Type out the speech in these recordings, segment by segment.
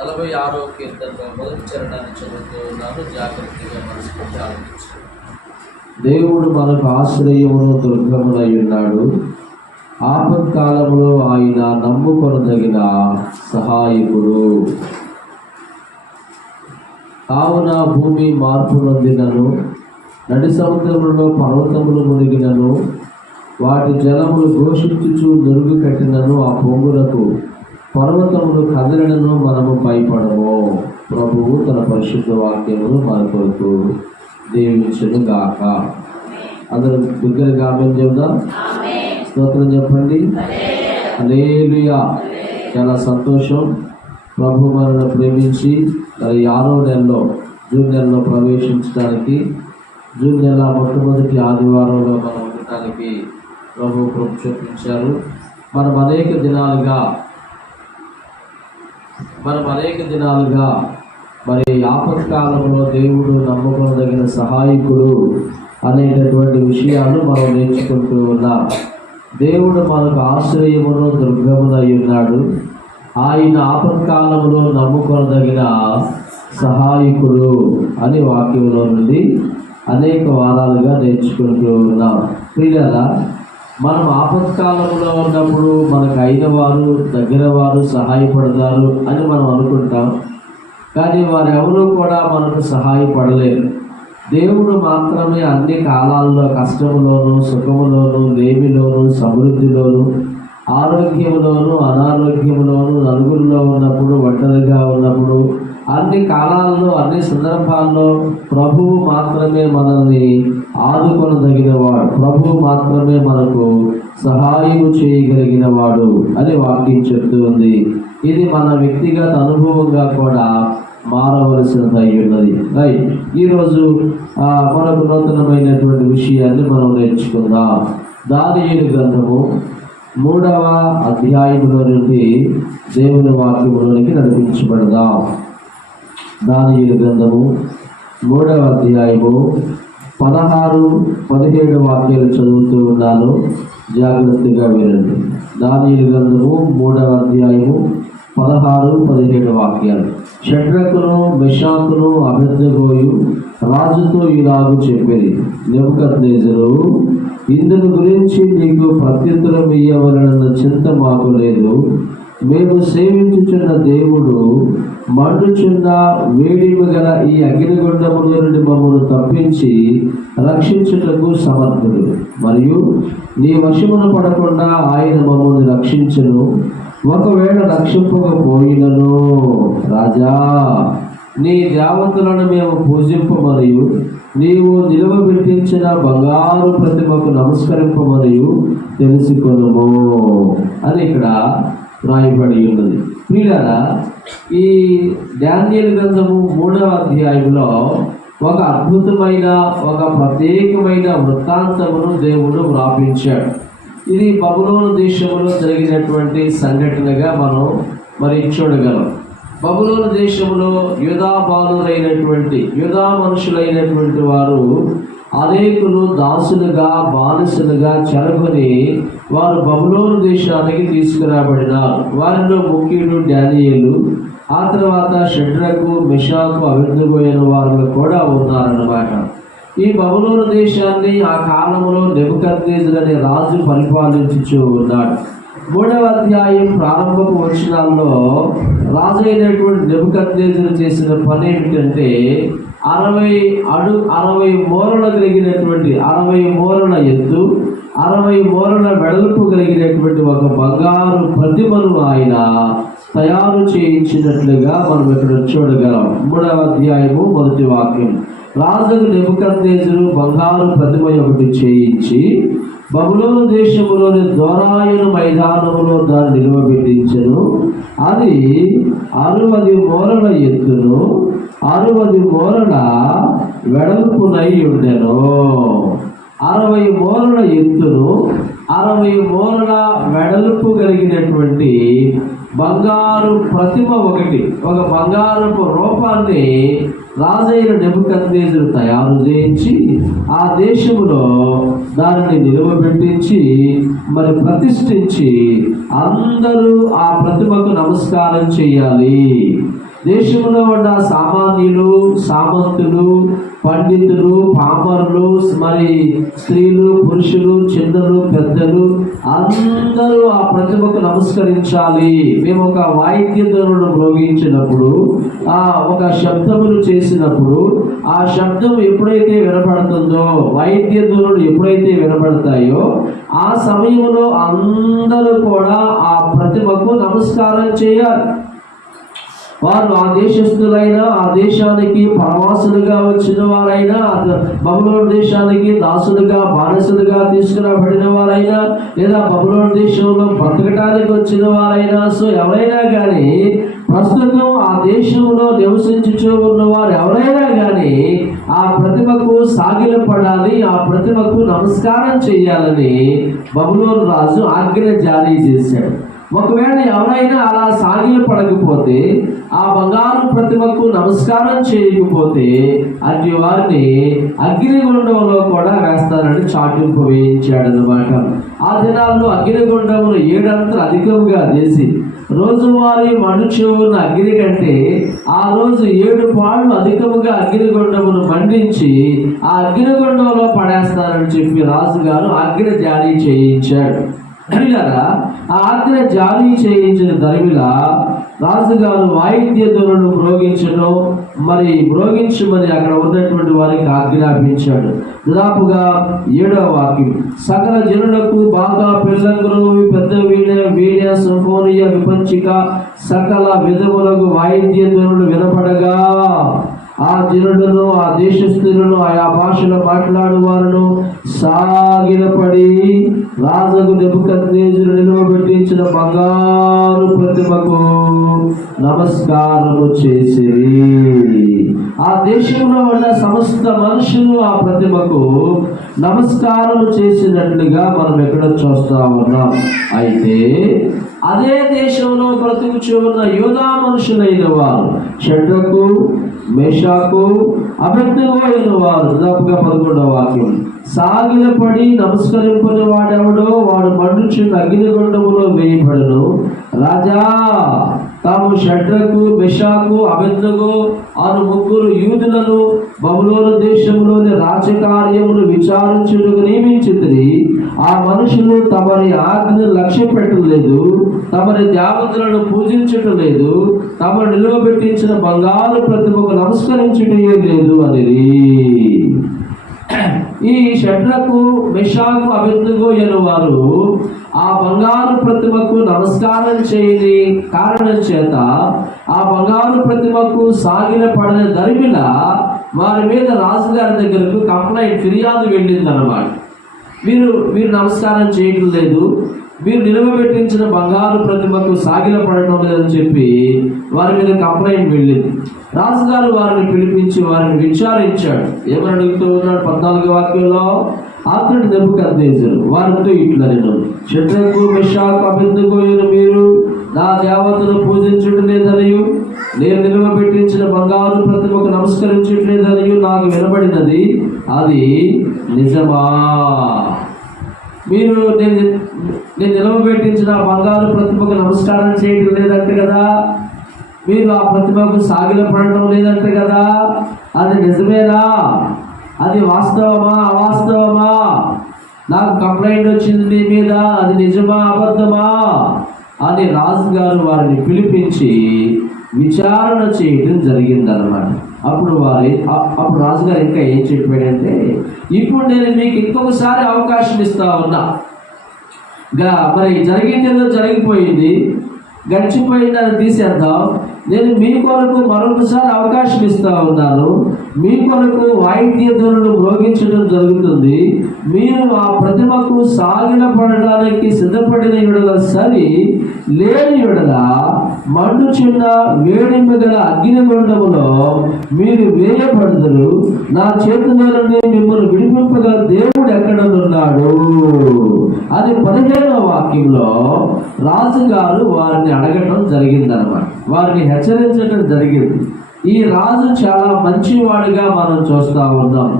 46వ కీర్తనలో మొదటి చరణాన్ని చదువుతూ ఉన్నాను. జాగ్రత్తగా మనసు పెట్టి ఆలోచించు. దేవుడు మనకు ఆశ్రయమును దుర్గమునై ఉన్నాడు. ఆపత్కాలములో ఆయన నమ్ముకొనదగిన సహాయకుడు. కావున భూమి మార్పు నొందినను, నడి సముద్రములో పర్వతములు మునిగినను, వాటి జలములు ఘోషించుచు నురుగు కట్టినను, ఆ పొంగులకు పర్వతములు కదిలినను మనము భయపడము. ప్రభువు తన పరిశుద్ధ వాక్యమును మన కొరకు దీవించును గాక. అందరూ దగ్గరగా ఆమేన్ చెబుదాం. స్తోత్రం చెప్పండి. హల్లెలూయా. చాలా సంతోషం. ప్రభు మనల్ని ప్రేమించి 6వ నెలలో జూన్ నెలలో ప్రవేశించడానికి, జూన్ నెల మొట్టమొదటి ఆదివారంలో మనం ఉండటానికి ప్రభు కృప చూపించారు. మనం అనేక దినాలుగా మరి ఆపత్కాలంలో దేవుడు నమ్ముకొనదగిన సహాయకుడు అనేటటువంటి విషయాలు మనం నేర్చుకుంటూ ఉన్నాం. దేవుడు మనకు ఆశ్రయమును దుర్గమునై ఉన్నాడు. ఆయన ఆపత్కాలంలో నమ్ముకొనదగిన సహాయకుడు అని వాక్యంలో నుండి అనేక వారాలుగా నేర్చుకుంటూ ఉన్నాం. ప్రియులారా, మనం ఆపత్కాలంలో ఉన్నప్పుడు మనకు అయిన వారు, దగ్గర వారు సహాయపడతారు అని మనం అనుకుంటాం. కానీ వారెవరూ కూడా మనకు సహాయపడలేరు. దేవుడు మాత్రమే అన్ని కాలాల్లో కష్టములోను, సుఖములోను, లేమిలోను, సమృద్ధిలోను, ఆరోగ్యంలోను, అనారోగ్యంలోను, నలుగురిలో ఉన్నప్పుడు, ఒంటరిగా ఉన్నప్పుడు, అన్ని కాలాల్లో, అన్ని సందర్భాల్లో ప్రభువు మాత్రమే మనల్ని ఆదుకొనదగిన వాడు. ప్రభువు మాత్రమే మనకు సహాయం చేయగలిగిన వాడు అని వాక్యం చెప్తూ ఉంది. ఇది మన వ్యక్తిగత అనుభవంగా కూడా మారవలసినదై ఉన్నది. ఈరోజు మనకు నూతనమైనటువంటి విషయాన్ని మనం నేర్చుకుందాం. దానియేలు గ్రంథము 3వ అధ్యాయంలో నుండి దేవుని వాక్యములోనికి నడిపించబడదాం. దానియేలు గ్రంథము 3వ అధ్యాయము 16, 17 వాక్యాలు చదువుతూ ఉన్నాను. జాగ్రత్తగా వినండి. దానియేలు గ్రంథము 3వ అధ్యాయము 16, 17 వాక్యాలు. షడ్రకును, మెషాకును, అబేద్నెగోయు రాజుతో ఇలాగు చెప్పేది, నెబుకద్నెజరు, ఇందును గురించి నీకు ప్రత్యుత్తరం ఇయ్యవలన చింత మాకు లేదు. మేము సేవించుచున్న దేవుడు మండుచున్న వేడిమి గల ఈ అగ్నిగుండములో నుండి మమ్మల్ని తప్పించి రక్షించుటకు సమర్థుడు. మరియు నీ వశమున పడకుండా ఆయన మమ్మల్ని రక్షించును. ఒకవేళ రక్షింపకపోయినను రాజా, నీ దేవతలను మేము పూజింపమరియు నీవు నిలువబెట్టించిన బంగారు ప్రతిమకు నమస్కరింపమరియు తెలుసుకొనుము అని ఇక్కడ రాయబడి ఉన్నది. ప్రియులారా, ఈ దానియేలు గ్రంథము 3వ అధ్యాయంలో ఒక అద్భుతమైన, ఒక ప్రత్యేకమైన వృత్తాంతమును దేవుడు వ్రాపించాడు. ఇది బబులోను దేశంలో జరిగినటువంటి సంఘటనగా మనం చూడగలం. బబులోను దేశంలో యూదా మనుషులైనటువంటి వారు అనేకులు దాసులుగా, బానిసలుగా చెరగొని వారు బబులోను దేశానికి తీసుకురాబడినారు. వారిలో ముఖ్యుడు దానియేలు, ఆ తర్వాత షడ్రకు, మెషాకు, అబేద్నెగో వారు కూడా ఉన్నారన్నమాట. ఈ బబులోను దేశాన్ని ఆ కాలంలో నెబుకద్నెజరు అనే రాజు పరిపాలించుచూ ఉన్నాడు. 3వ అధ్యాయం ప్రారంభపు వచనాల్లో రాజు అయినటువంటి నెబుకద్నెజరు చేసిన పని ఏమిటంటే 60 మూరల కలిగినటువంటి, 60 మూరల ఎత్తు, 60 మూరల వెడల్పు కలిగినటువంటి ఒక బంగారు ప్రతిమను ఆయన తయారు చేయించినట్లుగా మనం ఇక్కడ చూడగలం. 3వ అధ్యాయము 1వ వాక్యం. రాజు నెబుకద్నెజరు బంగారు ప్రతిమ ఒకటి చేయించి బబులోను దేశములోని దోరాయును మైదానములో దాన్ని నిలువబెట్టించెను. అది 60 మూరల ఎత్తును, 60 మూరల వెడల్పునై ఉండెను. 60 మూరల ఎత్తును, 60 మూరల వెడల్పు కలిగినటువంటి బంగారు ప్రతిమ ఒకటి, ఒక బంగారపు రూపాన్ని రాజైన నెబుకద్నెజరు తయారు చేయించి ఆ దేశంలో దానిని నిలువబెట్టించి ప్రతిష్ఠించి అందరూ ఆ ప్రతిమకు నమస్కారం చేయాలి. దేశంలో ఉన్న సామాన్యులు, సామంతులు, పండితులు, పామరులు, మరి స్త్రీలు, పురుషులు, చిన్నలు, పెద్దలు అందరూ ఆ ప్రతిమకు నమస్కరించాలి. మేము ఒక వాయిద్యధ్వనులను మ్రోగించినప్పుడు, ఒక శబ్దములు చేసినప్పుడు, ఆ శబ్దం ఎప్పుడైతే వినపడుతుందో, వాయిద్యధ్వనులు ఎప్పుడైతే వినపడతాయో ఆ సమయంలో అందరూ కూడా ఆ ప్రతిమకు నమస్కారం చేయాలి. వారు ఆ దేశస్థులైనా, ఆ దేశానికి ప్రవాసులుగా వచ్చిన వారైనా, బబులోను దేశానికి దాసులుగా, బానిసలుగా తీసుకురాబడిన వారైనా, లేదా బబులోను దేశంలో బ్రతకటానికి వచ్చిన వారైనా, సో ఎవరైనా కానీ, ప్రస్తుతం ఆ దేశంలో నివసించుచూ ఉన్న వారు ఎవరైనా కానీ ఆ ప్రతిమకు సాగిలపడాలి, ఆ ప్రతిమకు నమస్కారం చేయాలని బబులోను రాజు ఆజ్ఞ జారీ చేశాడు. ఒకవేళ ఎవరైనా అలా సాగిలపడకపోతే, ఆ బంగారు ప్రతిమకు నమస్కారం చేయకపోతే అట్టి వారిని అగ్నిగుండంలో కూడా వేస్తారని చాటింపు వేయించాడనమాట. ఆ దినాల్లో అగ్నిగుండమును 7 అంతలు అధికంగా చేసి, రోజువారీ మండుచూ ఉన్న అగ్ని కంటే ఆ రోజు 7 పాళ్ళు అధికముగా అగ్నిగుండమును మండించి ఆ అగ్నిగుండంలో పడేస్తారని చెప్పి రాజుగారు ఆజ్ఞ జారీ చేయించాడు. ఆ ఆజ్ఞ జారీ చేయించిన దరిమిలా రాజుగారు వాయిద్యధ్వనులను మ్రోగించడం, మరి మ్రోగించమని అక్కడ ఉన్నటువంటి వారికి ఆజ్ఞాపించాడు. దాదాపుగా 7వ వాక్యం, సకల జనులకు బాగా పిల్లంగులు, పెద్ద వీణ, సింఫోనియ, విపంచిక, సకల విధములకు వాయిద్యధ్వనులు వినపడగా ఆ జనులను, ఆ దేశస్థులను, ఆయా భాషలో మాట్లాడు వారును సాగిలపడి రాజుకు నెబుకద్నెజరు నిలువబెట్టించిన బంగారు ప్రతిమకు నమస్కారము చేసిరి. ఆ దేశంలో ఉన్న సమస్త మనుషులు ఆ ప్రతిమకు నమస్కారం చేసినట్లుగా మనం ఎక్కడ చూస్తా ఉన్నాం. అయితే అదే దేశంలో బ్రతుకుచూ ఉన్న యూదా మనుషులైన వారు, షడ్రకు, మేషాకు, అబేద్నెగో అయిన వారు, దాపుగా 11వ వాక్యం, సాగిలపడి నమస్కరింపని వాడెవడో వాడు మండుచున్న అగ్నిగుండములో వేయబడును. రాజా, తాము షడ్రకు, మెషాకు, అబేద్నెగో అను 3 యూదులను బబులోను దేశంలోని రాజకార్యములు విచారించుటకు నియమించితిరి. ఆ మనుషులు తమరి ఆజ్ఞను లక్ష్య పెట్టలేదు, తమరి దేవతలను పూజించటం లేదు, తమను నిలువబెట్టించిన బంగారు ప్రతిమకు నమస్కరించుటయే లేదు అనేది. ఈ షడ్రకు, మెషాకు, అబేద్నెగో అను వారు ఆ బంగారు ప్రతిమకు నమస్కారం చేయని కారణం చేత ఆ బంగారు ప్రతిమకు సాగిల పడిన దరిమిల వారి మీద రాజుగారి దగ్గరకు కంప్లైంట్, ఫిర్యాదు వెళ్ళిందన్నమాట. మీరు నమస్కారం చేయడం లేదు, మీరు నిలవబెట్టించిన బంగారు ప్రతిమకు సాగిల పడటం లేదని చెప్పి వారి మీద కంప్లైంట్ వెళ్ళింది. రాజుగారు వారిని పిలిపించి వారిని విచారించాడు. ఏమని అడుగుతూ ఉన్నాడు 14వ వాక్యంలో, అతడు నెబుకద్నెజరు వారితో ఇట్లా, నేను షడ్రకు, మెషాకు, అబేద్నెగో మీరు నా దేవతను పూజించడం లేదనియు, నేను నిలువబెట్టించిన బంగారు ప్రతిమకు నమస్కరించట్లేదనియు నాకు వినబడినది. అది నిజమా? మీరు నేను నిలవబెట్టించిన బంగారు ప్రతిమకు నమస్కారం చేయడం లేదంటే కదా, మీరు ఆ ప్రతిమకు సాగిలపడటం లేదంటే కదా, అది నిజమేనా? అది వాస్తవమా, అవాస్తవమా? నాకు కంప్లైంట్ వచ్చింది మీ మీద, అది నిజమా, అబద్ధమా అని రాజుగారు వారిని పిలిపించి విచారణ చేయడం జరిగిందన్నమాట. అప్పుడు రాజుగారు ఇంకా ఏం చెప్పాడంటే, ఇప్పుడు నేను మీకు ఇంకొకసారి అవకాశం ఇస్తా ఉన్నా. మరి జరిగిందేదో జరిగిపోయింది, గడిచిపోయిందని తీసేద్దాం. నేను మీ కొరకు మరొకసారి అవకాశం ఇస్తా ఉన్నాను. మీ కొరకు వాయిద్యధ్వనులు మ్రోగించడం జరుగుతుంది. మీరు ఆ ప్రతిమకు సాగిల పడడానికి సిద్ధపడిన యెడల సరి, లేని యెడల మండుచున్న వేడిమి గల అగ్నిగుండములో మీరు వేయబడుదురు. నా చేతుల నుండి మిమ్మల్ని విడిపింపగల దేవుడు ఎక్కడనున్నాడు అది 15వ వాక్యంలో రాజుగారు వారిని అడగటం జరిగిందన్నమాట. వారిని హెచ్చరించడం జరిగింది. ఈ రాజు చాలా మంచివాడిగా మనం చూస్తా ఉన్నాం.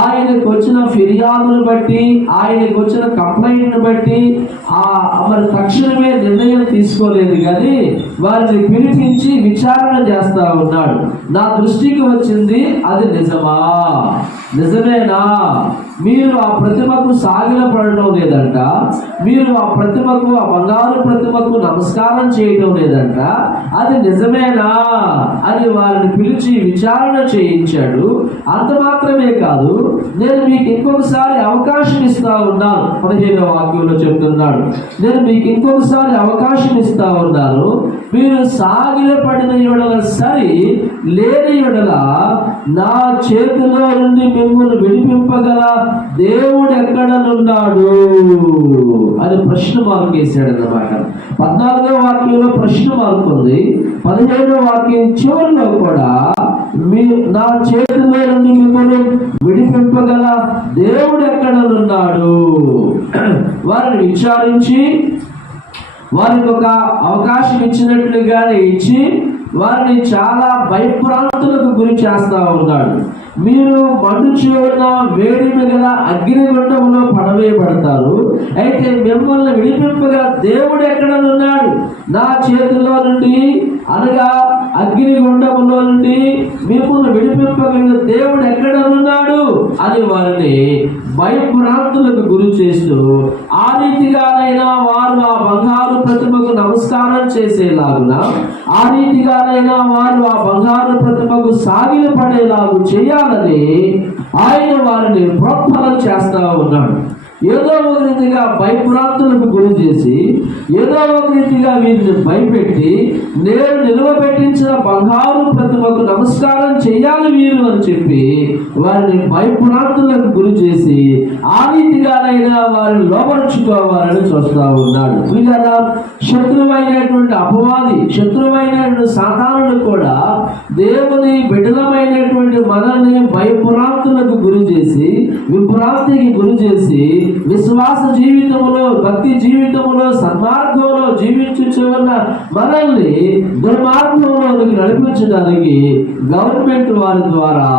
ఆయనకు వచ్చిన ఫిర్యాదును బట్టి, ఆయనకు వచ్చిన కంప్లైంట్ను బట్టి మరి తక్షణమే నిర్ణయం తీసుకోలేదు, కానీ వారిని పిలిపించి విచారణ చేస్తా ఉన్నాడు. నా దృష్టికి వచ్చింది అది నిజమా, నిజమేనా, మీరు ఆ ప్రతిమకు సాగిలపడడం లేదంట, మీరు ఆ ప్రతిమకు, ఆ బంగారు ప్రతిమకు నమస్కారం చేయడం లేదంట, అది నిజమేనా అని వారిని పిలిచి విచారణ చేయించాడు. అంత మాత్రమే కాదు, నేను మీకు ఇంకొకసారి అవకాశం ఇస్తా ఉన్నాను. 15వ వాక్యంలో చెప్తున్నాడు, నేను మీకు ఇంకొకసారి అవకాశం ఇస్తా ఉన్నాను, మీరు సాగిలపడిన యెడల సరి, లేని యెడల నా చేతిలో నుండి మిమ్మల్ని విడిపింపగల దేవుడు ఎక్కడనున్నాడు అని ప్రశ్న మార్క్ వేశాడు అన్నమాట. 14వ వాక్యంలో ప్రశ్న మార్క్ ఉంది. 15వ వాక్యం చివరిలో కూడా నా చేతిలో నుండి మిమ్మల్ని విడిపింపగల దేవుడు ఎక్కడనున్నాడు. వారిని విచారించి వారికి ఒక అవకాశం ఇచ్చినట్లుగానే ఇచ్చి వారిని చాలా భయప్రాంతులకు గురి చేస్తా ఉన్నాడు. మీరు మండుచున్న వేడి మిగల అగ్నిగుండంలో పడవేయబడతారు, అయితే మిమ్మల్ని విడిపింపగా దేవుడు ఎక్కడనున్నాడు, నా చేతుల్లో నుండి అనగా అగ్నిగుండంలో నుండి మిమ్మల్ని విడిపింపగలిగిన దేవుడు ఎక్కడనున్నాడు అని వారిని భయభ్రాంతులకు గురి చేస్తూ, ఆ రీతిగానైనా వారు ఆ బంగారు ప్రతిమకు నమస్కారం చేసేలాగున, ఆ రీతిగానైనా వారు ఆ బంగారు ప్రతిమకు సాగిలపడేలాగు చేయాలని ఆయన వారిని ప్రోత్సాహం చేస్తా ఉన్నాడు. ఏదో ఒక రీతిగా భయభ్రాంతులకు గురి చేసి, ఏదో ఒక రీతిగా వీరిని భయపెట్టి, నేను నిలువబెట్టించిన బంగారు ప్రతిమకు నమస్కారం చేయాలి వీరు అని చెప్పి వారిని భయభ్రాంతులకు గురి చేసి ఆ రీతిగానైనా వారిని లోపరుచుకోవాలని చూస్తా ఉన్నాడు. వీళ్ళ శత్రువైనటువంటి అపవాది, శత్రువైనటువంటి సాతానుడు కూడా దేవుని బిడ్డలమైనటువంటి మనల్ని భయభ్రాంతులకు గురి చేసి, విభ్రాంతికి గురి చేసి, విశ్వాస జీవితంలో, భక్తి జీవితంలో, సన్మార్గంలో జీవించున్న మనల్ని దుర్మార్గంలోకి నడిపించడానికి గవర్నమెంట్ వారి ద్వారా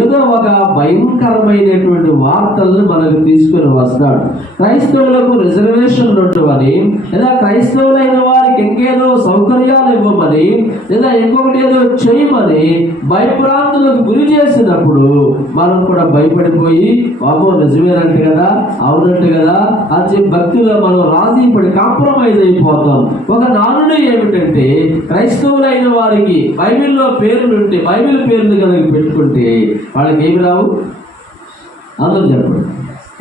ఏదో ఒక భయంకరమైనటువంటి వార్తలను మనకు తీసుకుని వస్తాడు. క్రైస్తవులకు రిజర్వేషన్లు ఉండవని, లేదా క్రైస్తవులైన వారికి ఇంకేదో సౌకర్యాలు ఇవ్వమని, లేదా ఇంకొకటి ఏదో చేయమని భయప్రాంతులకు గురి చేసినప్పుడు మనం కూడా భయపడిపోయి, బాబు నిజమేనంట కదా, అవునంట కదా అని చెప్పి భక్తిలో మనం రాజీ పడి కాంప్రమైజ్ అయిపోతాం. ఒక నానుడు ఏమిటంటే, క్రైస్తవులైన వారికి బైబిల్లో పేర్లుంటే, బైబిల్ పేర్లు కనుక పెట్టుకుంటే వాళ్ళకి ఏమి రావు? అందరూ చెప్పండి,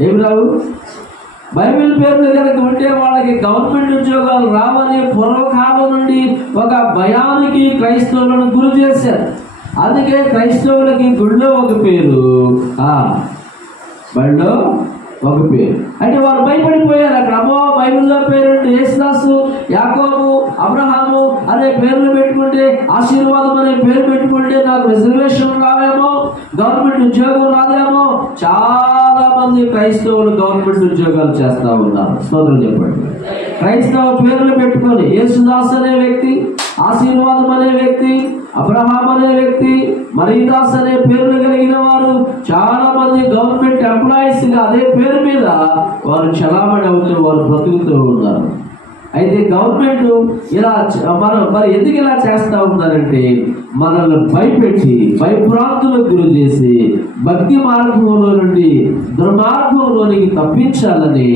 ఏమి రావు? బైబిల్ పేర్లు కనుక ఉంటే వాళ్ళకి గవర్నమెంట్ ఉద్యోగాలు రావని పూర్వకాలం నుండి ఒక భయానికి క్రైస్తవులను గురి చేశారు. అందుకే క్రైస్తవులకి గుళ్ళో ఒక పేరు, బడిలో ఒక పేరు. అంటే వారు భయపడిపోయారు. అక్కడ అమ్మో బైబిల్లో పేరు యేసుదాసు, యాకోబు, అబ్రహాము అనే పేర్లు పెట్టుకుంటే, ఆశీర్వాదం అనే పేరు పెట్టుకుంటే నాకు రిజర్వేషన్ రావేమో, గవర్నమెంట్ ఉద్యోగం రాదేమో. చాలా మంది క్రైస్తవులు గవర్నమెంట్ ఉద్యోగాలు చేస్తా ఉన్నారు. స్తోత్రం చెప్పండి. క్రైస్తవ పేర్లు పెట్టుకొని యేసుదాస్ అనే వ్యక్తి, ఆశీర్వాదం అనే వ్యక్తి, అబ్రహాం అనే వ్యక్తి, మరీదాస్ అనే పేర్లు కలిగిన వారు చాలా మంది గవర్నమెంట్ ఎంప్లాయీస్ గా అదే పేరు మీద వారు చలామణి అవుతూ వారు బ్రతుకుతూ ఉన్నారు. అయితే గవర్నమెంట్ ఇలా మరి ఎందుకు ఇలా చేస్తా ఉన్నారంటే, మనల్ని భయపెట్టి భయభ్రాంతులకు గురి చేసి భక్తి మార్గంలో నుండి దుర్మార్గంలోనికి తప్పించాలని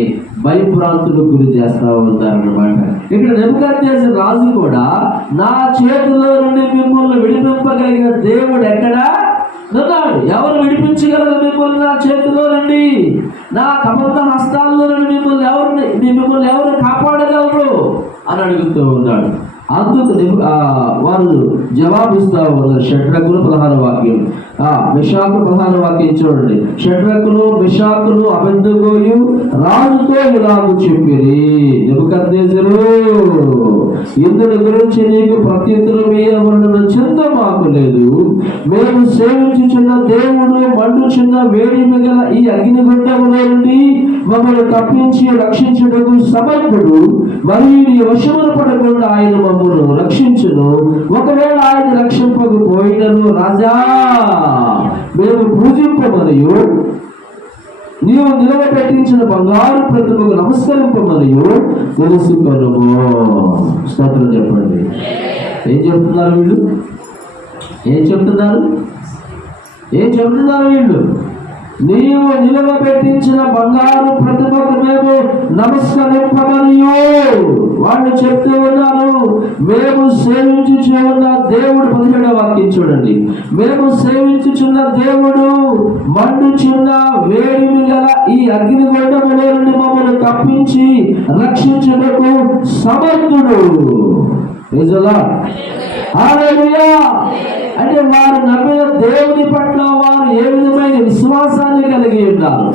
భయభ్రాంతులకు గురి చేస్తా ఉంటారన్నమాట. ఇక్కడ నెబుకద్నెజరు రాజు కూడా, నా చేతిలో నుండి మిమ్మల్ని విడిపింపగలిగిన దేవుడు ఎక్కడా ఉన్నాడు? ఎవరు విడిపించగలరు మిమ్మల్ని నా చేతిలో నుండి? నా కబంధ హస్తాల్లో నుండి మిమ్మల్ని ఎవరు కాపాడగలరు అని అడుగుతూ ఉన్నాడు. అందుకు వారు జవాబిస్తా ఉన్నారు. షడ్రకులు 16వ వాక్యం, మిషాకు 16వ వాక్యం చూడండి. షడ్రకులు, మిషాకులు, అబేద్నెగోయు రాజుతో ఇలాగ చెప్పిరి, నెబుకద్నెజరు, ఇందుని గురించి నీకు ప్రత్యుత్తరం ఇయ్యవలన చింత మాకు లేదు. మేము సేవించుచున్న దేవుడు మండుచున్న వేడి మిగల ఈ అగ్నిగుండములో నుండి మమ్మల్ని తప్పించి రక్షించుటకు సమర్థుడు, మరియు నీ వశమున పడకుండా ఆయన మమ్మల్ని రక్షించును. ఒకవేళ ఆయన రక్షింపకపోయినను రాజా, మేము పూజింపమనియు నీవు నిలవబెట్టించిన బంగారు ప్రతిమకు నమస్కరింపమనియు తెలుసుకొనుము. స్తోత్రం చెప్పండి. ఏం చెప్తున్నారు వీళ్ళు? ఏం చెప్తున్నారు వీళ్ళు? నీవు నిలవబెట్టించిన బంగారు ప్రతిమకు మేము నమస్కరింపమనియు వాళ్ళు చెప్తూ ఉన్నారు. మేము సేవించుచు ఉన్న దేవుడు, 17వ వాక్యం చూడండి, మేము సేవించుచున్న దేవుడు మండుచున్న వేడిమి గల ఈ అగ్నిగుండములో నుండి మమ్మల్ని తప్పించి రక్షించుటకు సమర్థుడు. అంటే వారు నమ్మిన దేవుని పట్ల వారు ఏ విధమైన విశ్వాసాన్ని కలిగి ఉన్నారు,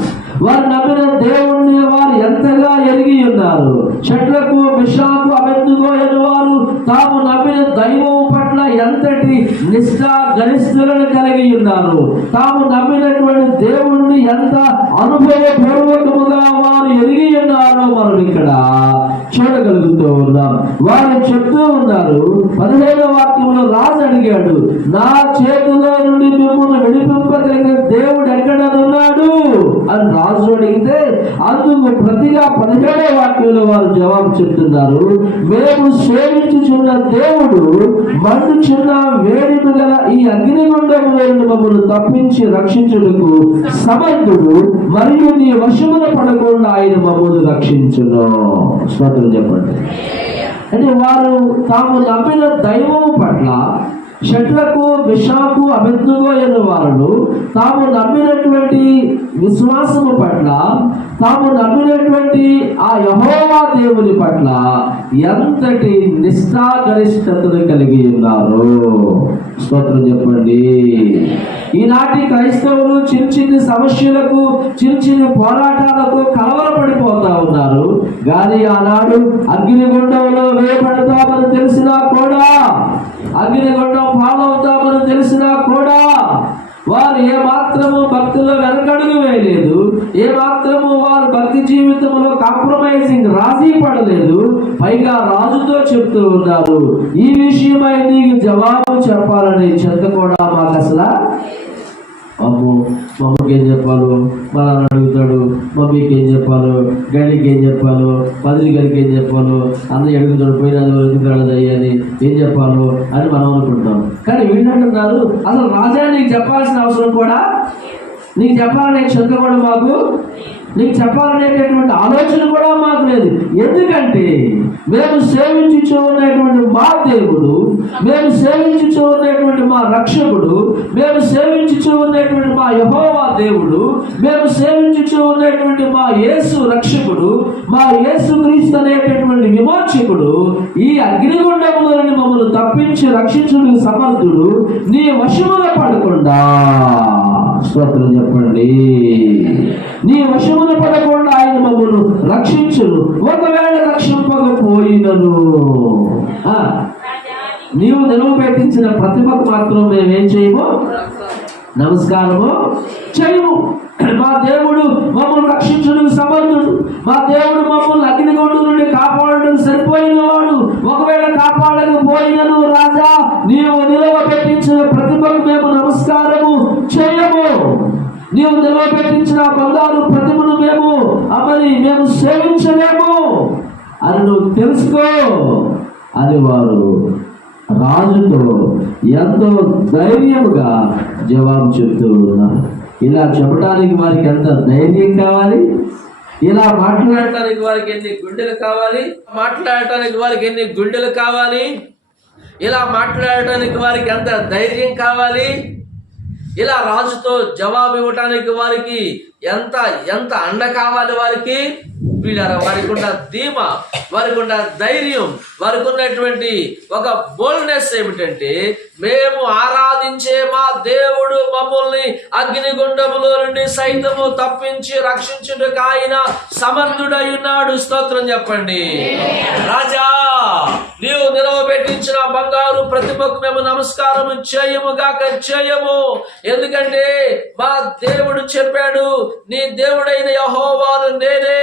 వారు నమ్మిన దేవుణ్ణి వారు ఎంతగా ఎరిగి ఉన్నారు. షడ్రకు మెషాకు అబేద్నెగో అయిన వారు తాము నమ్మిన దైవం పట్ల ఎంతటి నిష్ఠా గరిష్ఠులను కలిగి ఉన్నారు, తాము నమ్మినటువంటి దేవుణ్ణి ఎంత అనుభవపూర్వకముగా వారు ఎరిగి ఉన్నారో మనం ఇక్కడ చూడగలుగుతూ ఉన్నాం. వారు చెప్తూ ఉన్నారు, 15వ వాక్యంలో రాజు అడిగాడు, నా చేతిలో నుండి మిమ్మల్ని విడిపింపగలిగిన దేవుడు ఎక్కడనున్నాడు అని రాజు అడిగితే అందుకు ప్రతిగా 17వ వాక్యంలో వారు జవాబు చెప్తున్నారు, మేము సేవించుచున్న దేవుడు మండుచున్న వేడిమి గల ఈ అగ్నిగుండములో నుండి మమ్మల్ని తప్పించి రక్షించుటకు సమర్థుడు, మరియు నీ వశమున పడకుండా ఆయన మమ్మల్ని రక్షించును. స్తోత్రం చెప్పండి. అంటే వారు తాము నమ్మిన దైవం పట్ల, షడ్రకు మెషాకు అబేద్నెగో అయిన వారు తాము నమ్మినటువంటి విశ్వాసము పట్ల, తాము నమ్మినటువంటి ఆ యెహోవా దేవుని పట్ల ఎంతటి నిష్ఠాగరిష్టతను కలిగి ఉన్నారు. స్తోత్రం చెప్పండి. ఈనాటి క్రైస్తవులు చిన్న చిన్న సమస్యలకు, చిన్న చిన్న పోరాటాలకు కలవరపడిపోతా ఉన్నారు. కానీ ఆనాడు అగ్నిగుండంలో వేయబడతామని తెలిసినా కూడా, అగ్నిగుండం పాలవుతామని తెలిసినా కూడా వారు ఏ మాత్రము భక్తుల్లో వెనకడుగు వేయలేదు, ఏ మాత్రము వారు భక్తి జీవితంలో కాంప్రమైజింగ్ రాజీ పడలేదు. పైగా రాజుతో చెప్తూ ఉన్నారు, ఈ విషయమై నీకు జవాబు చెప్పాలని చింత కూడా మాకు అసలు అమ్మో, మమ్మకి ఏం చెప్పాలో, మా నాన్న అడుగుతాడు, మమ్మీకి ఏం చెప్పాలో, డాడీకి ఏం చెప్పాలో, పదిలి గారికి ఏం చెప్పాలో, అన్నయ్య అడుగుతాడు, పోయినాడు అయ్యాని ఏం చెప్పాలో అని మనం అనుకుంటాం. కానీ వీళ్ళంటున్నారు, అసలు రాజా నీకు చెప్పాల్సిన అవసరం కూడా, నీకు చెప్పాలనే చింత కూడా మాకు, నీకు చెప్పాలనేటటువంటి ఆలోచన కూడా మాకు లేదు. ఎందుకంటే మేము సేవించుచూ ఉన్నటువంటి మా దేవుడు, మేము సేవించుచూ ఉన్నటువంటి మా రక్షకుడు, మేము సేవించుచూ ఉన్నటువంటి మా యెహోవా దేవుడు, మేము సేవించుచూ ఉన్నటువంటి మా యేసు రక్షకుడు, మా యేసు క్రీస్తు అనేటటువంటి విమోచకుడు ఈ అగ్నిగుండములను మమ్మల్ని తప్పించి రక్షించడానికి సమర్థుడు, నీ వశమున పడకుండా, స్తోత్రం చెప్పండి, నీ వశమున పడకుండా ఆయన మమ్మల్ని రక్షించును. ఒకవేళ రక్షింపకపోయినను నీవు నిలువ పెట్టించిన ప్రతిమకు మాత్రం మేమేం చేయము, నమస్కారము చేయము. మా దేవుడు మమ్మల్ని రక్షించడానికి సమర్థుడు, మా దేవుడు మమ్మల్ని అగ్నిగుండం నుండి కాపాడడం సరిపోయిన వాడు. ఒకవేళ కాపాడకపోయినను రాజా, నీవు నిలువ పెట్టించిన ప్రతిమకు మేము నమస్కారము చేయము, నీవు నిలవబెట్టించిన బంగారు ప్రతిమను మేము సేవించలేము అని నువ్వు తెలుసుకో అని వారు రాజుతో ఎంతో ధైర్యముగా జవాబు చెప్తూ ఉన్నారు. ఇలా చెప్పడానికి వారికి ఎంత ధైర్యం కావాలి, ఇలా మాట్లాడటానికి వారికి ఎన్ని గుండెలు కావాలి, మాట్లాడటానికి వారికి ఎన్ని గుండెలు కావాలి, ఇలా మాట్లాడటానికి వారికి ఎంత ధైర్యం కావాలి, ఇలా రాజుతో జవాబు ఇవ్వటానికి వారికి ఎంత ఎంత అండ కావాలి వారికి. వీళ్ళారా వారికి ఉన్న ధీమా, వారికి ఉన్న ధైర్యం, వారికి ఉన్నటువంటి ఒక బోల్డ్నెస్ ఏమిటంటే, మేము ఆరాధించే మా దేవుడు మమ్మల్ని అగ్నిగుండములో నుండి సైతము తప్పించి రక్షించుటకు ఆయన సమర్థుడై ఉన్నాడు. స్తోత్రం చెప్పండి. రాజా, నీవు నిలవబెట్టించిన బంగారు ప్రతిమకు మేము నమస్కారం చేయముగాక చేయము. ఎందుకంటే మా దేవుడు చెప్పాడు, నీ దేవుడైన యెహోవాను నేనే,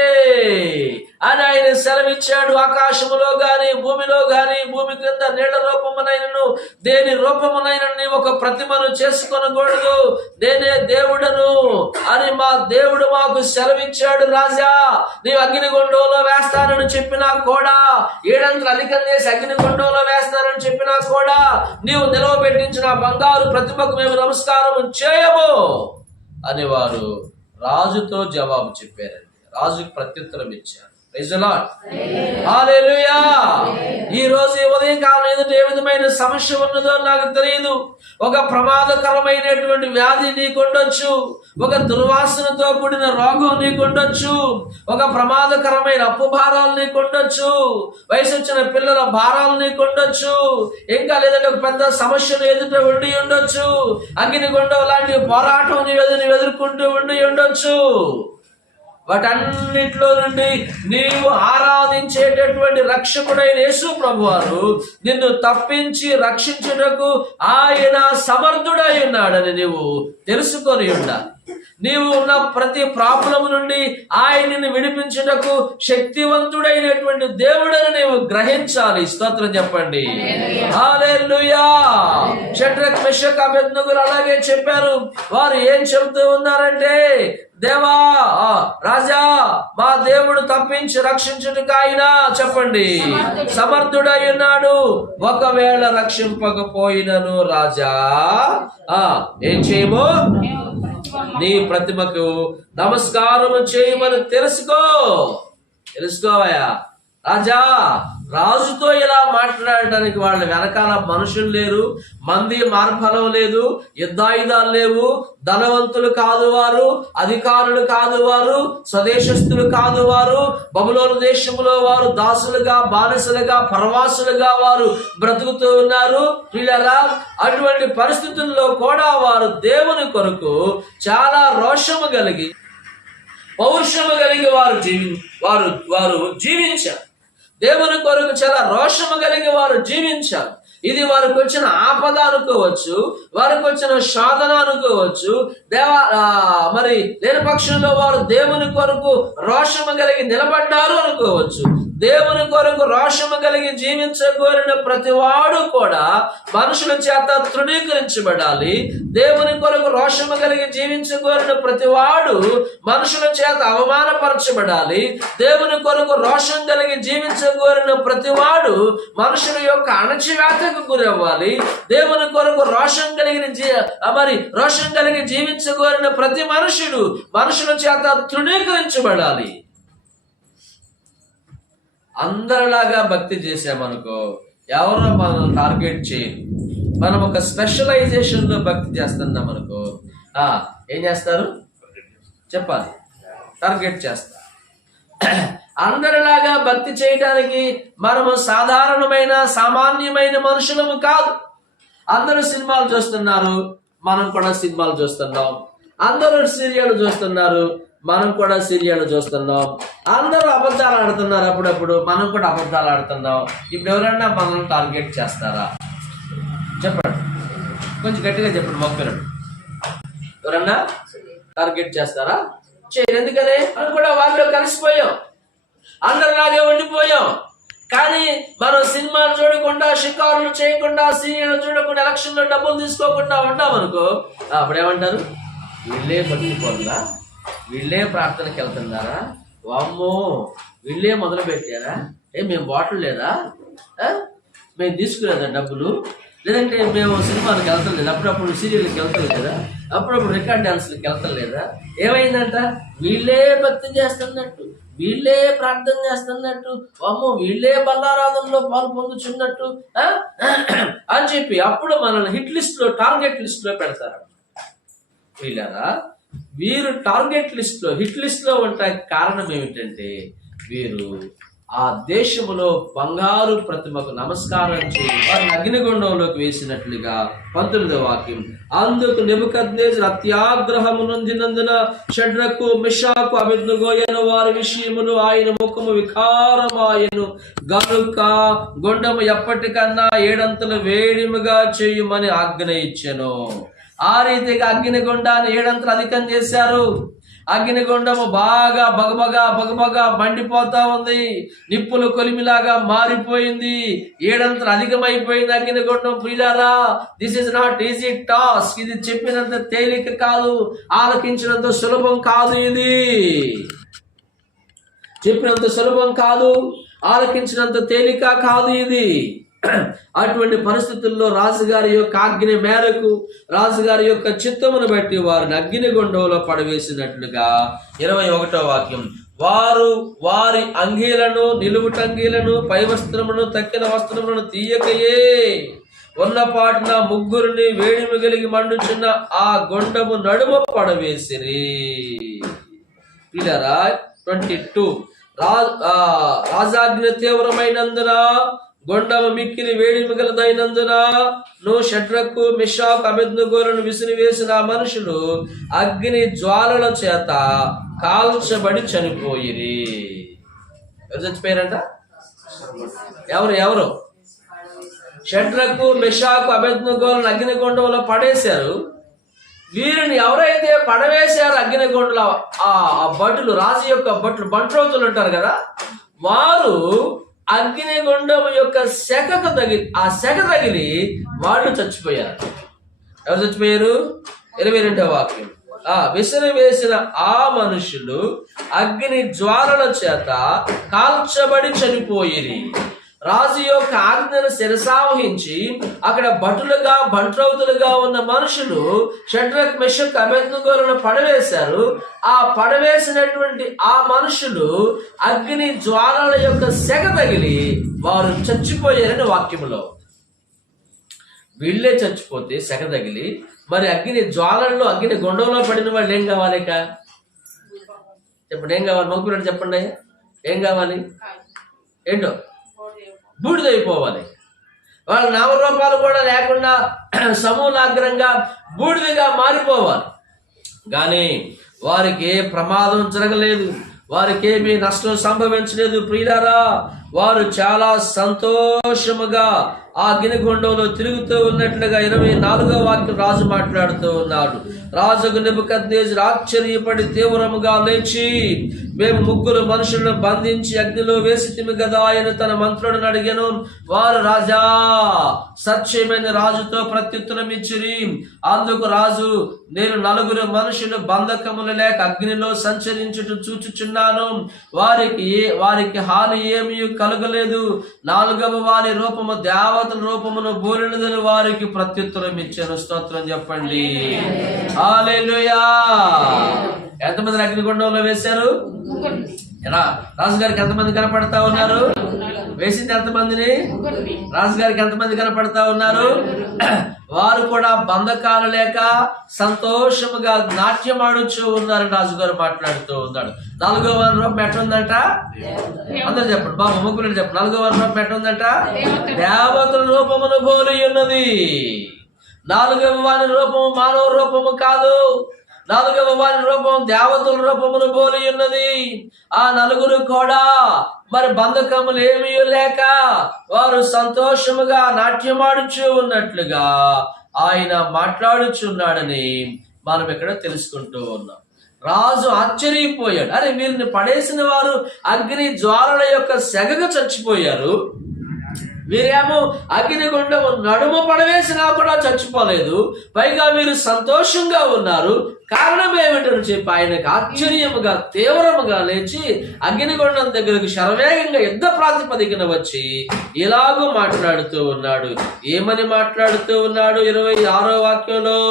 అని ఆయన సెలవిచ్చాడు. ఆకాశములో గాని భూమిలో గాని భూమి క్రింద నీళ్ల రూపమునైనను దేని రూపమునైనను ఒక ప్రతిమను చేసుకొనకూడదు, నేనే దేవుడను అని మా దేవుడు మాకు సెలవిచ్చాడు. రాజా, నీవు అగ్నిగుండంలో వేస్తానని చెప్పినా కూడా, ఏడంతలు అధికం చేసి అగ్నిగుండంలో వేస్తానని చెప్పినా కూడా, నీవు నిలవబెట్టించిన బంగారు ప్రతిమకు మేము నమస్కారం చేయము అని వారు రాజుతో జవాబు చెప్పారండి. రాజుకు ప్రత్యుత్తరం ఇచ్చారు. Praise the Lord. హల్లెలూయా. ఈ రోజు ఉదయం కాలం ఎదుట ఏ విధమైన సమస్య ఉన్నదో నాకు తెలియదు. ఒక ప్రమాదకరమైనటువంటి వ్యాధి నీకుండొచ్చు, ఒక దుర్వాసనతో కూడిన రోగం నీకుండొచ్చు, ఒక ప్రమాదకరమైన అప్పు భారాలు నీకుండొచ్చు, వయసు వచ్చిన పిల్లల భారాలు నీకుండొచ్చు, ఇంకా లేదంటే ఒక పెద్ద సమస్యను ఎదుట ఉండి ఉండొచ్చు, అగ్నిగుండం లాంటి పోరాటం నీవు ఎదుర్కొంటూ ఉండి ఉండొచ్చు. వాటన్నిటిలో నుండి నీవు ఆరాధించేటటువంటి రక్షకుడైన యేసు ప్రభువారు నిన్ను తప్పించి రక్షించుటకు ఆయన సమర్థుడై ఉన్నాడని నీవు తెలుసుకొని ఉండాలి. నీవు ఉన్న ప్రతి ప్రాబ్లం నుండి ఆయనని విడిపించుటకు శక్తివంతుడైనటువంటి దేవుడని నీవు గ్రహించాలి. స్తోత్రం చెప్పండి. హల్లెలూయా. షడ్రక్ మెషక్ అబేద్నెగోలు అలాగే చెప్పారు. వారు ఏం చెబుతూ ఉన్నారంటే, దేవా, రాజా, మా దేవుడు తప్పించి రక్షించుటకు ఆయన చెప్పండి సమర్థుడై ఉన్నాడు. ఒకవేళ రక్షింపకపోయినను రాజా ఏం చేయము, నీ ప్రతిమకు నమస్కారం చేయమని తెలుసుకోవయ్యా. రాజా, రాజుతో ఇలా మాట్లాడడానికి వాళ్ళ వెనకాల మనుషులు లేరు, మంది మార్ఫలం లేదు, యుద్ధాయుధాలు లేవు, ధనవంతులు కాదు వారు, అధికారులు కాదు వారు, స్వదేశస్తులు కాదు వారు, బబులోను దేశంలో వారు దాసులుగా, బానిసలుగా, పరవాసులుగా వారు బ్రతుకుతూ ఉన్నారు. వీళ్ళరా అటువంటి పరిస్థితుల్లో కూడా వారు దేవుని కొరకు చాలా రోషము కలిగి, పౌరుషము కలిగి వారు జీవించారు. దేవుని కొరకు చాలా రోషము కలిగి వారు జీవించారు. ఇది వారికి వచ్చిన ఆపద అనుకోవచ్చు, వారికి వచ్చిన శోధన అనుకోవచ్చు. మరి లేని పక్షంలో వారు దేవుని కొరకు రోషము కలిగి నిలబడ్డారు అనుకోవచ్చు. దేవుని కొరకు రోషము కలిగి జీవించగోరిన ప్రతివాడు కూడా మనుషుల చేత తృణీకరించబడాలి. దేవుని కొరకు రోషము కలిగి జీవించగోరిన ప్రతివాడు మనుషుల చేత అవమానపరచబడాలి. దేవుని కొరకు రోషం కలిగి జీవించగోరిన ప్రతివాడు మనుషుల యొక్క అణచివేతకు గురవ్వాలి. దేవుని కొరకు రోషం కలిగి జీవించగోరిన ప్రతి మనుషుడు మనుషుల చేత తృణీకరించబడాలి. అందరిలాగా భక్తి చేసామనుకో ఎవరో మనం టార్గెట్ చేయరు. మనం ఒక స్పెషలైజేషన్ లో భక్తి చేస్తున్నాం అనుకో ఏం చేస్తారు చెప్పాలి, టార్గెట్ చేస్తారు. అందరిలాగా భక్తి చేయడానికి మనము సాధారణమైన సామాన్యమైన మనుషులము కాదు. అందరూ సినిమాలు చూస్తున్నారు, మనం కూడా సినిమాలు చూస్తున్నాం. అందరూ సీరియల్ చూస్తున్నారు, మనం కూడా సీరియల్ చూస్తున్నాం. అందరూ అబద్ధాలు ఆడుతున్నారు, అప్పుడప్పుడు మనం కూడా అబద్ధాలు ఆడుతున్నాం. ఇప్పుడు ఎవరన్నా మనల్ని టార్గెట్ చేస్తారా చెప్పండి, కొంచెం గట్టిగా చెప్పండి. మొక్కరండి, ఎవరన్నా టార్గెట్ చేస్తారా? చేయరు. ఎందుకని మనం కూడా వాళ్ళు కలిసిపోయాం, అందరిలాగే ఉండిపోయాం. కానీ మనం సినిమాలు చూడకుండా, షికారులు చేయకుండా, సీరియల్ చూడకుండా, ఎలక్షన్లో డబ్బులు తీసుకోకుండా ఉంటాం అనుకో, అప్పుడేమంటారు, వీళ్ళే బతికిపోతుందా, వీళ్ళే ప్రార్థనకి వెళ్తున్నారా, వామ్మో వీళ్ళే మొదలు పెట్టారా, మేము బాటిల్ లేదా, మేము తీసుకునేదా డబ్బులు, లేదంటే మేము సినిమాలకు వెళ్తాం లేదా, అప్పుడప్పుడు సీరియల్కి వెళ్తాం లేదా, అప్పుడప్పుడు రికార్డ్ డాన్స్లకి వెళ్తాం లేదా. ఏమైందంట, వీళ్ళే భక్తి చేస్తున్నట్టు, వీళ్ళే ప్రార్థన చేస్తున్నట్టు, అమ్మో వీళ్ళే బల్లారాధనలో పాలు పొందుచున్నట్టు అని చెప్పి అప్పుడు మనల్ని హిట్ లిస్ట్ లో, టార్గెట్ లిస్ట్ లో పెడతారు. వీళ్ళరా వీరు టార్గెట్ లిస్ట్ లో, హిట్ లిస్ట్ లో ఉండటానికి కారణం ఏమిటంటే, వీరు ఆ దేశములో బంగారు ప్రతిమకు నమస్కారం చేసి వారిని అగ్నిగుండంలోకి వేసినట్లుగా 19వ వాక్యం. అందుకు నెబుకద్నెజరు అత్యాగ్రహము నొందినందున షడ్రకు, మిషాకు, అబేద్నెగోయను వారి విషయములు ఆయన ముఖము వికారమాయెను గనుక గుండము ఎప్పటికన్నా 7 అంతలు వేడిముగా చేయుమని ఆజ్ఞ ఇచ్చెను. ఆ రీతిగా అగ్నిగుండాన్ని 7 అంతలు అధికం చేశారు. అగ్నిగుండము బాగా బగబగా మండిపోతా ఉంది. నిప్పులు కొలిమిలాగా మారిపోయింది. ఏడంతలు అధికమైపోయింది అగ్నిగుండం. ప్రియులారా, this is not easy task. ఇది చెప్పినంత తేలిక కాదు, ఆలకించినంత సులభం కాదు. ఇది చెప్పినంత సులభం కాదు, ఆలకించినంత తేలిక కాదు ఇది. అటువంటి పరిస్థితుల్లో రాజుగారి యొక్క ఆజ్ఞ మేరకు, రాజుగారి యొక్క చిత్తమును బట్టి వారిని అగ్నిగుండంలో పడవేసినట్లుగా 21వ వాక్యం, వారు వారి అంగీలను, నిలువుటంగీలను, పై వస్త్రమును, తక్కిన వస్త్రములను తీయకయే ఉన్నపాటున ముగ్గురిని వేడిమి కలిగి మండుచున్న ఆ గుండము నడుమ పడవేసిరి. పిల్లరా 22, రాజాజ్ఞ తీవ్రమైనందున, గొండము మిక్కిలి వేడిమి గలదైనందున షడ్రకు, మెషాకు, అబేద్నెగోలను విసిరివేసిన ఆ మనుషులు అగ్ని జ్వాలల చేత కాల్చబడి చనిపోయిరి. ఎవరు చచ్చిపోయారంట? ఎవరు? షడ్రకు, మెషాకు, అబేద్నెగోలను అగ్నిగుండంలో పడేశారు. వీరిని ఎవరైతే పడవేశారో అగ్నిగుండంలో, ఆ భటులు, రాజు యొక్క భటులు, బంట్రోతులు ఉంటారు కదా, వారు అగ్నిగుండము యొక్క సెగ తగిలి వాళ్ళు చచ్చిపోయారు. ఎవరు చచ్చిపోయారు? 22వ వాక్యం, విసిరివేసిన ఆ మనుషులు అగ్ని జ్వాలల చేత కాల్చబడి చనిపోయిరి. రాజు యొక్క ఆజ్ఞను శిరసావహించి అక్కడ భటులుగా, బంట్రౌతులుగా ఉన్న మనుషులు షడ్రక్, మెషక్, అబేద్నెగోలను పడవేశారు. ఆ పడవేసినటువంటి ఆ మనుషులు అగ్ని జ్వాలల యొక్క సెగ తగిలి వారు చచ్చిపోయారని వాక్యములో. వీళ్ళే చచ్చిపోతే సెగ తగిలి, మరి అగ్ని జ్వాలల్లో, అగ్ని గుండంలో పడిన వాళ్ళు ఏం కావాలి? చెప్పండి, ఏం కావాలి? మగపిల్లడు చెప్పండి, ఏం కావాలి? ఏంటో బూడిదైపోవాలి. వాళ్ళ నామరూపాలు కూడా లేకుండా సమూలాగ్రంగా బూడిదగా మారిపోవాలి. కానీ వారికి ఏ ప్రమాదం జరగలేదు, వారికి ఏమీ నష్టం సంభవించలేదు. ప్రియులారా, వారు చాలా సంతోషముగా ఆ అగ్నిగుండంలో తిరుగుతూ ఉన్నట్లుగా 24వ వాక్యం రాజు మాట్లాడుతూ ఉన్నాడు. రాజుకు నెబుకద్నెజరు ఆశ్చర్యపడి తీవ్రముగా లేచి, మేము ముగ్గురు మనుషులను బంధించి అగ్నిలో వేసితిమి కదా ఆయన తన మంత్రులను అడిగాను. వారు, రాజా, సత్యమైన రాజుతో ప్రత్యుత్తరం ఇచ్చిరి. అందుకు రాజు, నేను 4 మనుషులు బంధకములు లేక అగ్నిలో సంచరించుట చూచుచున్నాను. వారికి హాని ఏమీ కలగలేదు. 4వ వారి రూపము దేవతల రూపమును బోలినదని వారికి ప్రత్యుత్తరం ఇచ్చాను. స్తోత్రం చెప్పండి. హల్లెలూయా. ఎంతమంది అగ్నిగుండంలో వేశారు? రాజుగారికి ఎంతమంది కనపడతా ఉన్నారు? వేసింది ఎంతమందిని? రాజుగారికి ఎంతమంది కనపడతా ఉన్నారు? వారు కూడా బంధకాలు లేక సంతోషముగా నాట్యం ఆడుచూ ఉన్నారని రాజుగారు మాట్లాడుతూ ఉన్నాడు. 4వ వారి రూపం ఎట్లుందంట? అందరూ చెప్పండి బాబు, ముగ్గురు చెప్పండి. 4వ వారి రూపం ఎట్లుందంట? దేవతల రూపమును పోలి ఉన్నది. 4వ వారి రూపము మానవ రూపము కాదు. 4వ వారి రూపం దేవతల రూపమును పోలి ఉన్నది. ఆ 4 కూడా మరి బంధకములు ఏమీ లేక వారు సంతోషముగా నాట్యమాడుచూ ఉన్నట్లుగా ఆయన మాట్లాడుచున్నాడని మనం ఇక్కడ తెలుసుకుంటూ ఉన్నాం. రాజు ఆశ్చర్యపోయాడు. అరే, వీరిని పడేసిన వారు అగ్ని జ్వాలల యొక్క సెగకు చచ్చిపోయారు, వీరేమో అగ్నిగుండము నడుమ పడవేసినా కూడా చచ్చిపోలేదు, పైగా వీరు సంతోషంగా ఉన్నారు. కారణం ఏమిటని చెప్పి ఆయనకు ఆశ్చర్యముగా, తీవ్రముగా లేచి అగ్నిగుండం దగ్గరకు శరవేగంగా యుద్ధ ప్రాతిపదికన వచ్చి ఇలాగూ మాట్లాడుతూ ఉన్నాడు. ఏమని మాట్లాడుతూ ఉన్నాడు? 26వ వాక్యంలో,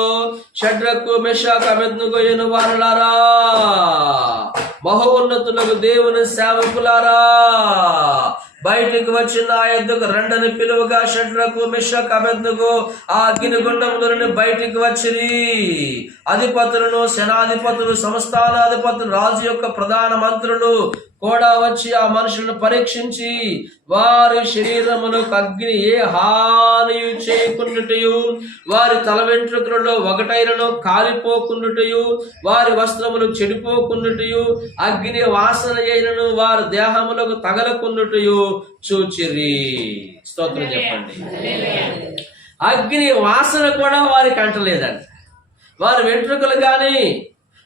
షడ్రకు, మెషాకు, అబేద్నెగో వారులారా, మహోన్నతులకు దేవుని సేవకులారా, బయటికి వచ్చిన ఆ యుద్ధకు రండని పిలువగా షడ్రకు, మెషాకు, అబేద్నెగో ఆ అగ్నిగుండములను బయటికి వచ్చిరి. అధిపతులను, సేనాధిపతులు, సంస్థానాధిపతులు, రాజు యొక్క ప్రధాన మంత్రులు కూడా వచ్చి ఆ మనుషులను పరీక్షించి వారి శరీరములకు అగ్ని ఏ హానియు చేయకుండుటయు, వారి తల వెంట్రుకలలో ఒకటైనను కాలిపోకుండుటయు, వారి వస్త్రములు చెడిపోకుండుటయు, అగ్ని వాసన అయినను వారి దేహములకు తగలకుండుటయు చూచిరి. స్తోత్రం చెప్పండి. అగ్ని వాసన కూడా వారికి అంటలేదండి. వారి వెంట్రుకలు కానీ,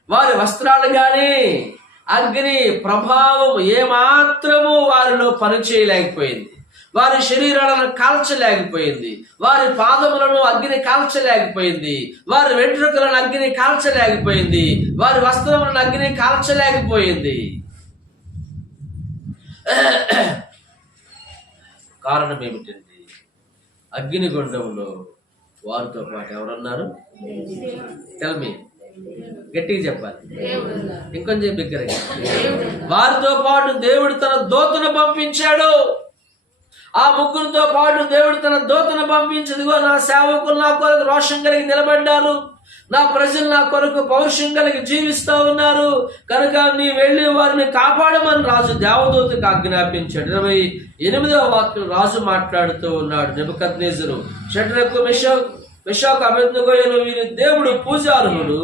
వారి వస్త్రాలు గాని అగ్ని ప్రభావం ఏమాత్రము వారిలో పనిచేయలేకపోయింది. వారి శరీరాలను కాల్చలేకపోయింది. వారి పాదములను అగ్ని కాల్చలేకపోయింది. వారి వెంట్రుకలను అగ్ని కాల్చలేకపోయింది. వారి వస్త్రములను అగ్ని కాల్చలేకపోయింది. కారణం ఏమిటండి? అగ్నిగుండంలో వారితో పాటు ఎవరున్నారు? తెల్మి గట్టిగా చెప్పాలి, ఇంకొంచెం బిగ్గరగా. వారితో పాటు దేవుడు తన దూతను పంపించాడు. ఆ ముగ్గురితో పాటు దేవుడు తన దూతను పంపించదిగో, నా సేవకులు నా కొరకు రోషం కలిగి నిలబడ్డారు, నా ప్రజలు నా కొరకు పౌరుషం కలిగి జీవిస్తూ ఉన్నారు కనుక నీ వెళ్ళి వారిని కాపాడమని రాజు దేవదూతకు ఆజ్ఞాపించాడు. 28వ వాక్యం రాజు మాట్లాడుతూ ఉన్నాడు. నెబుకద్నెజరు, షడ్రకు మెషాకు అబేద్నెగోలను వీరి దేవుడు పూజార్హుడు,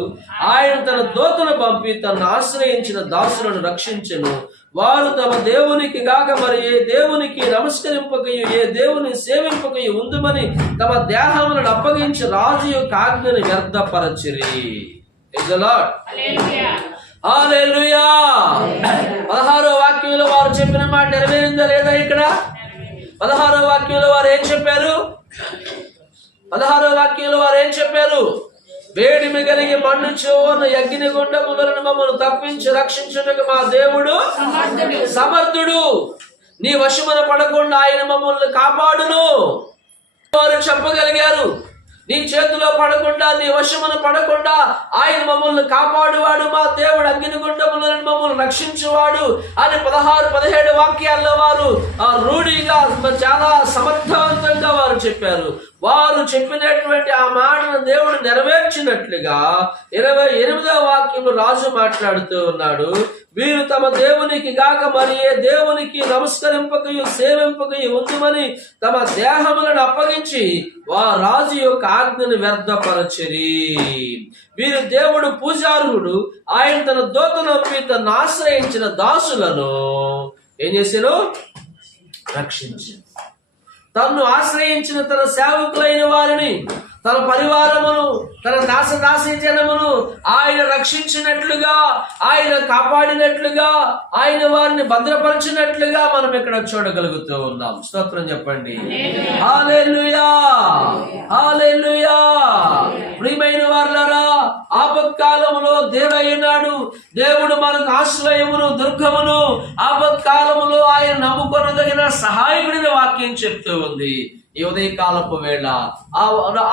ఆయన తన దూతను పంపి తనను ఆశ్రయించిన దాసులను రక్షించెను. వారు తమ దేవునికి గాక మరి ఏ దేవునికి నమస్కరింపకయు ఏ దేవుని సేవింపకయు ఉందుమని తమ దేహములను అప్పగించి రాజు యొక్క ఆజ్ఞను వ్యర్థపరచిరి. హల్లెలూయా. 16వ వాక్యంలో వారు చెప్పిన మాట నెరవేరిందా లేదా? ఇక్కడ 16వ వాక్యంలో వారు ఏం చెప్పారు? 16వ వాక్యంలో వారు ఏం చెప్పారు? వేడిమి కలిగి మన్ను చెవున అగ్నిగుండములను మమ్మల్ని తప్పించి రక్షించుటకు మా దేవుడు సమర్థుడు. నీ వశమున పడకుండా ఆయన మమ్మల్ని కాపాడును వారు చెప్పగలిగారు. నీ చేతిలో పడకుండా, నీ వశమున పడకుండా ఆయన మమ్మల్ని కాపాడువాడు, మా దేవుడు అగ్నిగుండములను మమ్మల్ని రక్షించువాడు అని 16-17 వాక్యాల్లో వారు రూఢిగా చాలా సమర్థవంతంగా వారు చెప్పారు. వారు చెప్పినటువంటి ఆ మాటను దేవుడు నెరవేర్చినట్లుగా 28వ వాక్యంలో రాజు మాట్లాడుతూ ఉన్నాడు. వీరు తమ దేవునికి గాక మరి ఏ దేవునికి నమస్కరింపకయు సేవింపకయు ఉందుమని తమ దేహములను అప్పగించి రాజు యొక్క ఆజ్ఞను వ్యర్థపరచిరి. వీరు దేవుడు పూజార్హుడు, ఆయన తన దూతను పంపి తనను ఆశ్రయించిన దాసులను ఏం చేశారు? రక్షించారు. తన్ను ఆశ్రయించిన తన సేవకులైన వారిని, తన పరివారమును, తన దాసదాసీ జనమును ఆయన రక్షించినట్లుగా, ఆయన కాపాడినట్లుగా, ఆయన వారిని భద్రపరిచినట్లుగా మనం ఇక్కడ చూడగలుగుతూ ఉన్నాం. స్తోత్రం చెప్పండి. హల్లెలూయా, హల్లెలూయా. ప్రియమైన వారలారా, ఆపత్కాలములో దేవుడైనాడు. దేవుడు మనకు ఆశ్రయమును, దుర్గమును, ఆపత్కాలములో ఆయన నమ్ముకొనదగిన సహాయకుడిని వాక్యం చెప్తూ ఉంది. ఈ ఉదయకాలపు వేళ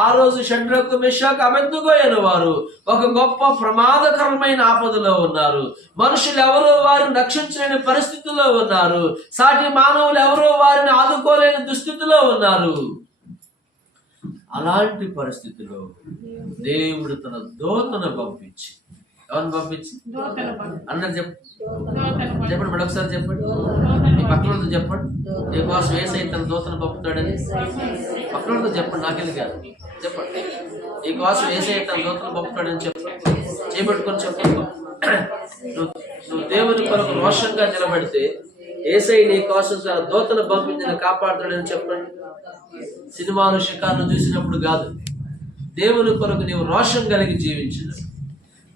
ఆ రోజు షడ్రకు మెషాకు అబేద్నెగో వారు ఒక గొప్ప ప్రమాదకరమైన ఆపదలో ఉన్నారు. మనుషులు ఎవరో వారిని రక్షించలేని పరిస్థితుల్లో ఉన్నారు. సాటి మానవులు ఎవరో వారిని ఆదుకోలేని దుస్థితిలో ఉన్నారు. అలాంటి పరిస్థితిలో దేవుడు తన దూతను పంపించి, ఎవరిని పంపించి అన్నది చెప్పండి మేడం, ఒకసారి చెప్పండి. ఈ పక్కనతో చెప్పండి, నీకోసం యేసయ్య తన దూతను పంపుతాడని పక్కనతో చెప్పండి, నాకెళ్ళి కాదు చెప్పండి. నీకోసం యేసయ్య తన దూతను పంపుతాడని చెప్పండి, చేపట్టుకొని చెప్పండి. నువ్వు దేవుని కొరకు రోషంగా నిలబడితే యేసయ్య నీ కోసం తన దూతను పంపించి కాపాడుతాడని చెప్పండి. సినిమాలు షికార్లు చూసినప్పుడు కాదు, దేవుని కొరకు నీవు రోషం కలిగి జీవించినప్పుడు,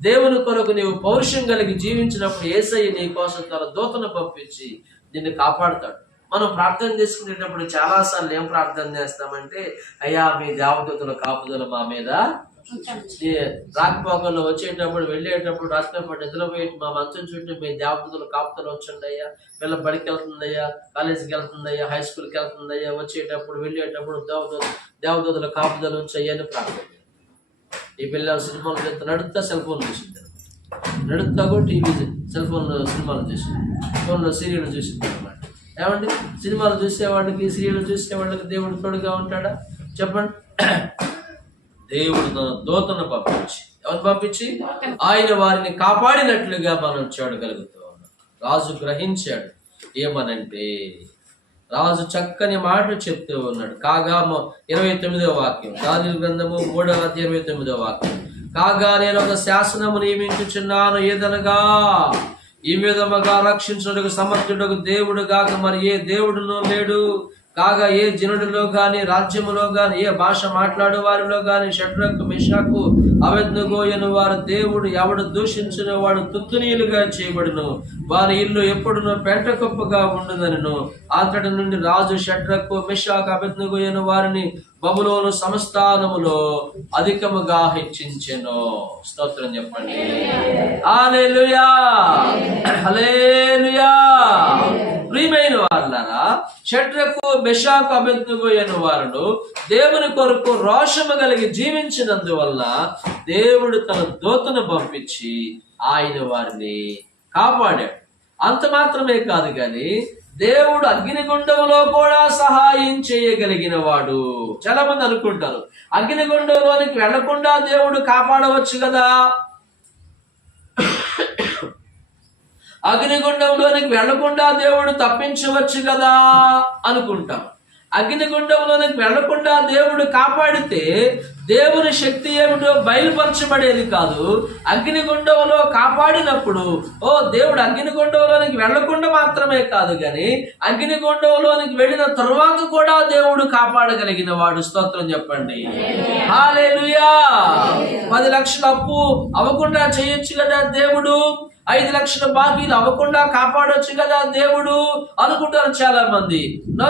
దేవుని కొరకు నీవు పౌరుషం కలిగి జీవించినప్పుడు యేసయ్య నీ కోసం తన దూతను పంపించి నిన్ను కాపాడుతాడు. మనం ప్రార్థన చేసుకునేటప్పుడు చాలాసార్లు ఏం ప్రార్థన చేస్తామంటే, అయ్యా మీ దేవదూతల కాపుదల మా మీద, రాకపోకల్లో వచ్చేటప్పుడు వెళ్ళేటప్పుడు రాత్రిపూట నిద్రపోయి మా మంచం చుట్టూ మీ దేవదూతల కాపుదలు ఉంచండి అయ్యా, పిల్ల బడికి వెళ్తుందయ్యా, కాలేజీకి వెళ్తుందయ్యా, హై స్కూల్కి వెళ్తుందయ్యా, వచ్చేటప్పుడు వెళ్ళేటప్పుడు దేవదూతల కాపుదలు ఉంచయ్యని ప్రార్థన. ఈ పిల్లలు సినిమాలు చేస్తే నడుపుతా సెల్ ఫోన్ చూసింది, నడుపుతా కూడా టీవీ సెల్ ఫోన్లో సినిమాలు చూసింది, ఫోన్లో సీరియల్ చూసింది అనమాట. ఏమండి, సినిమాలు చూసేవాడికి సీరియల్ చూసేవాళ్ళకి దేవుడు తోడుగా ఉంటాడా? చెప్పండి. దేవుడు తన దూతను పంపించి, ఎవరు పంపించి ఆయన వారిని కాపాడినట్లుగా మనం చూడగలుగుతూ ఉన్నాం. రాజు గ్రహించాడు. ఏమనంటే రాజు చక్కని మాట చెప్తూ ఉన్నాడు. కాగా 29వ వాక్యం, దానియేలు గ్రంథము 3వ అధ్యాయం 29వ వాక్యం. కాగా నేను ఒక శాసనము నియమించుచున్నాను, ఏదనగా ఈ విధముగా రక్షించుటకు సమర్థుడకు దేవుడు గాక మరి ఏ దేవుడునూ లేడు కాగా ఏ జనుడిలో గాని రాజ్యములో గాని ఏ భాష మాట్లాడు వారిలో గాని షడ్రకు మెషాకు అబేద్నెగోయను వారు దేవుడు ఎవడు దూషించిన వాడు తుత్తునీలుగా చేయబడును, వారి ఇల్లు ఎప్పుడునూ పెంట కుప్పగా ఉండునను. అతడి నుండి రాజు షడ్రకు మెషాకు అబేద్నెగోయను వారిని బబులోను సంస్థానములో అధికముగా హెచ్చించెను. స్తోత్రం చెప్పండి. హల్లెలూయా, హల్లెలూయా. ప్రియమైన వారులారా, షడ్రకు మెషాకు అబేద్నెగోయను వారు దేవుని కొరకు రోషము కలిగి జీవించినందువల్ల దేవుడు తన దూతను పంపించి ఆయన వారిని కాపాడాడు. అంత మాత్రమే కాదు కానీ దేవుడు అగ్నిగుండంలో కూడా సహాయం చేయగలిగిన వాడు. చాలా మంది అనుకుంటారు అగ్నిగుండంలోనికి వెళ్లకుండా దేవుడు కాపాడవచ్చు కదా, అగ్నిగుండంలోనికి వెళ్లకుండా దేవుడు తప్పించవచ్చు కదా అనుకుంటాం. అగ్నిగుండంలోనికి వెళ్లకుండా దేవుడు కాపాడితే దేవుని శక్తి ఏమిటో బయలుపరచబడేది కాదు. అగ్నిగుండంలో కాపాడినప్పుడు దేవుడు అగ్నిగుండంలోనికి వెళ్లకుండా మాత్రమే కాదు కానీ అగ్నిగుండంలోనికి వెళ్ళిన తరువాత కూడా దేవుడు కాపాడగలిగిన వాడు. స్తోత్రం చెప్పండి. హల్లెలూయా. 10 లక్షల అప్పు అవ్వకుండా చేయొచ్చు కదా దేవుడు, 5 లక్షల బాకీలు అవ్వకుండా కాపాడొచ్చు కదా దేవుడు అనుకుంటారు చాలా మంది. నో,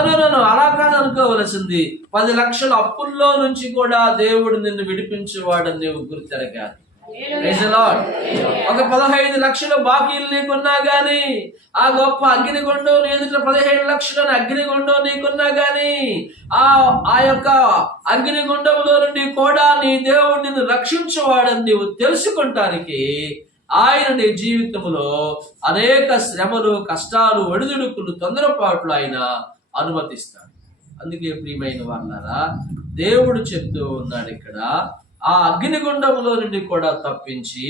అలా కాదు అనుకోవలసింది. 10 లక్షల అప్పుల్లో నుంచి కూడా దేవుడు నిన్ను విడిపించేవాడని నీవు గుర్తెరగాలి. ఒక 15 లక్షల బాకీలు నీకున్నా గాని, ఆ గొప్ప అగ్నిగుండం ఎదుట 17 లక్షల అగ్నిగుండం నీకున్నా గాని, ఆ యొక్క అగ్నిగుండంలో నుండి కూడా నీ దేవుడు నిన్ను రక్షించేవాడని నీవు తెలుసుకుంటానికి ఆయన నీ జీవితంలో అనేక శ్రమలు, కష్టాలు, ఒడిదుడుకులు, తొందరపాట్లు ఆయన అనుమతిస్తాడు. అందుకే ప్రియమైన వాళ్ళారా, దేవుడు చెప్తూ ఉన్నాడు ఇక్కడ, ఆ అగ్నిగుండంలో నుండి కూడా తప్పించి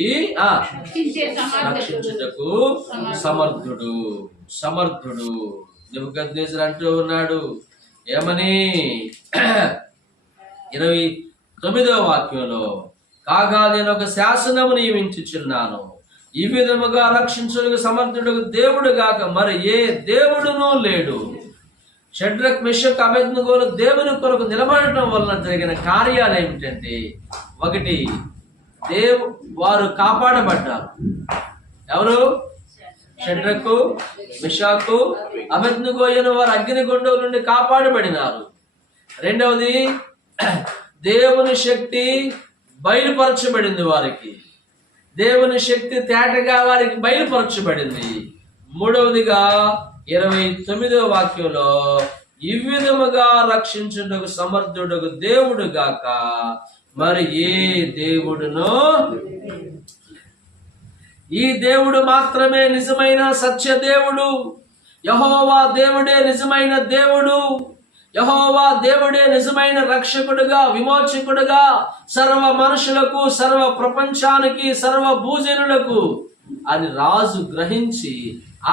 రక్షించుటకు సమర్థుడు. నెబుకద్నెజరు అంటూ ఉన్నాడు ఏమని, 29వ వాక్యంలో, కాగా నేను ఒక శాసనము నియమించుచున్నాను, ఈ విధముగా రక్షించుటకు సమర్థుడు దేవుడు గాక మరి ఏ దేవుడునూ లేడు. షడ్రక్ మెషక్ అబేద్నెగోలు దేవుని కొరకు నిలబడటం వలన జరిగిన కార్యాలు ఏమిటంటే, ఒకటి, వారు కాపాడబడ్డారు. ఎవరు? షడ్రకు మెషాకు అబేద్నెగోయను వారు అగ్నిగుండం నుండి కాపాడబడినారు. రెండవది, దేవుని శక్తి బయలుపరచబడింది వారికి, దేవుని శక్తి తేటగా వారికి బయలుపరచబడింది. మూడవదిగా 29వ వాక్యంలో, ఈ విధముగా రక్షించుటకు సమర్థుడకు దేవుడు గాక మరి ఏ దేవుడునో. ఈ దేవుడు మాత్రమే నిజమైన సత్య దేవుడు. యెహోవా దేవుడే నిజమైన దేవుడు. యెహోవా దేవుడే నిజమైన రక్షకుడుగా, విమోచకుడుగా సర్వ మనుషులకు, సర్వ ప్రపంచానికి, సర్వ భూజనులకు అని రాజు గ్రహించి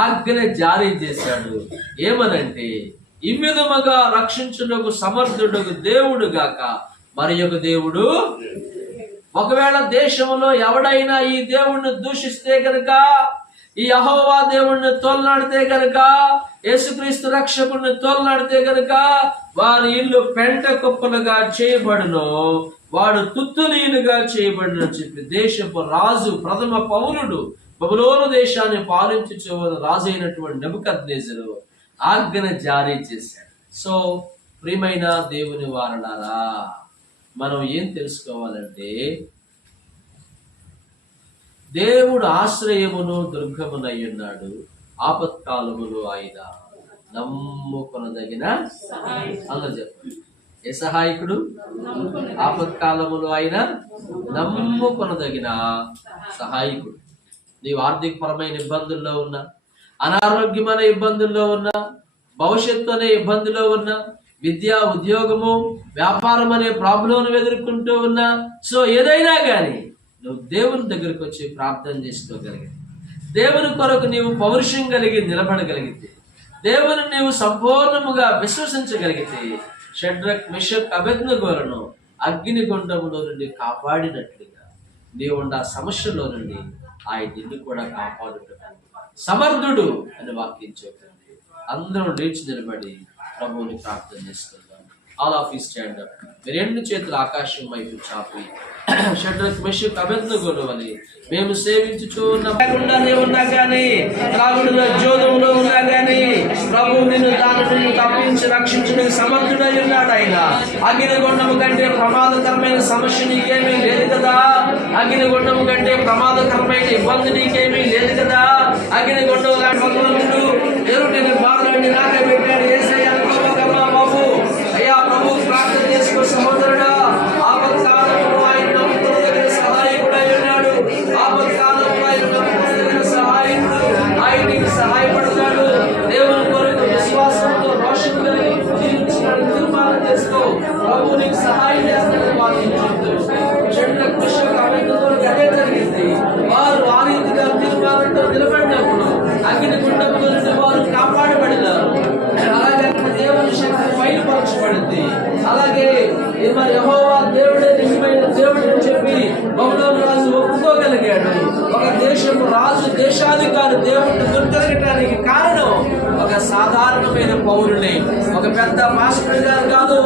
ఆజ్ఞ జారీ చేశాడు. ఏమనంటే, ఈ విధముగా రక్షించుటకు సమర్థుడకు దేవుడు గాక మరి ఒక దేవుడు. ఒకవేళ దేశంలో ఎవడైనా ఈ దేవుణ్ణి దూషిస్తే గనుక, ఈ యెహోవా దేవుణ్ణి తోలనాడితే గనుక, యేసుక్రీస్తు రక్షకుడిని తోలనాడితే గనుక వారి ఇల్లు పెంట కుప్పలుగా చేయబడును, వాడు తుత్తునీలుగా చేయబడును చెప్పి దేశపు రాజు, ప్రథమ పౌరుడు, బబులోను దేశాన్ని పాలించు రాజు అయినటువంటి నెబుకద్నెజరు ఆజ్ఞ జారీ చేశాడు. సో ప్రియమైన దేవుని వారలారా, మనం ఏం తెలుసుకోవాలంటే, దేవుడు ఆశ్రయమును దుర్గమునై ఉన్నాడు, ఆపత్కాలములు ఆయన నమ్ముకొనదగిన. అలా చెప్పండి, ఏ సహాయకుడు? ఆపత్కాలములు ఆయన నమ్ముకొనదగిన సహాయకుడు. నీవు ఆర్థికపరమైన ఇబ్బందుల్లో ఉన్నా, అనారోగ్యమైన ఇబ్బందుల్లో ఉన్నా, భవిష్యత్తు అనే ఇబ్బందిలో ఉన్నా, విద్య, ఉద్యోగము, వ్యాపారం అనే ప్రాబ్లం ఎదుర్కొంటూ ఉన్నా, సో ఏదైనా కానీ నువ్వు దేవుని దగ్గరకు వచ్చి ప్రార్థన చేసుకోగలిగితే, దేవుని కొరకు నీవు పౌరుషం కలిగి నిలబడగలిగితే, దేవుని నీవు సంపూర్ణముగా విశ్వసించగలిగితే, షడ్రక్ మెషక్ అబేద్నెగోలను అగ్నిగుండములో నుండి కాపాడినట్లుగా నీవుండా సమస్యలో నుండి ఆయన నిన్ను కూడా కాపాడుతాడు. సమర్థుడు అని వాక్యం చెప్తుంది. అందరూ లేచి నిలబడి ప్రభువుని ప్రార్థన చేసుకుందాం. All of you stand up. మీరు రెండు చేతులు ఆకాశం వైపు చాపి షడ్రక్ మెషక్ అబేద్నెగోను అని మేము సేవించుచూ ఉన్నానే ఉన్నా కానీ, త్రాగుడులో జోదములో ఉన్నా కానీ, ప్రభు నిన్ను దాని నుండి తప్పించి రక్షించడానికి సమర్థుడై ఉన్నాడు. ఆయన అగ్నిగుండము కంటే ప్రమాదకరమైన సమస్య నీకేమీ లేదు కదా. అగ్నిగుండము కంటే ప్రమాదకరమైన ఇబ్బంది నీకేమీ లేదు కదా. అగ్నిగుండం లాంటి భగవంతుడు ఎరుటిని బాధలని నాకే పెట్టాడు. యేసయ్య అనుకోగలమా బాబు? అయ్యా ప్రభు ప్రార్థన చేసుకో సహోదరుడా. ఆపత్కాలంలో ఆయన నమ్ముకున్న దగ్గర సహాయకుడై ఉన్నాడు. ఆపత్కాలంలో ఆయన నమ్ముకున్న దగ్గర సహాయకుడు. ఆయన నీకు సహాయపడతాడు. దేవుని కొరకు విశ్వాసంతో రోషం కలిగి జీవించడానికి తీర్మానం చేసుకో. ప్రభు నీకు సహాయం చేస్తాడని వాక్యం షడ్రక్ మెషక్ అబేద్నెగోలకు అదే జరిగింది. వారు ఆ రీతిగా తీర్మానంతో నిలబడినప్పుడు అగ్నిగుండములో నుండి వారు కాపాడబడినారు. అలాగే దేవుని శక్తి బయలుపరచబడింది. అలాగే మరి యెహోవా దేవుడే నిజమైన దేవుడని చెప్పి బబులోను రాజు ఒప్పుకోగలిగాడు. ఒక దేశం రాజు దేశాధికారి దేవుడిని గుర్తెరగటానికి కారణం ఒక సాధారణమైన పౌరుని, ఒక పెద్ద మాస్టర్ గారు కాదు,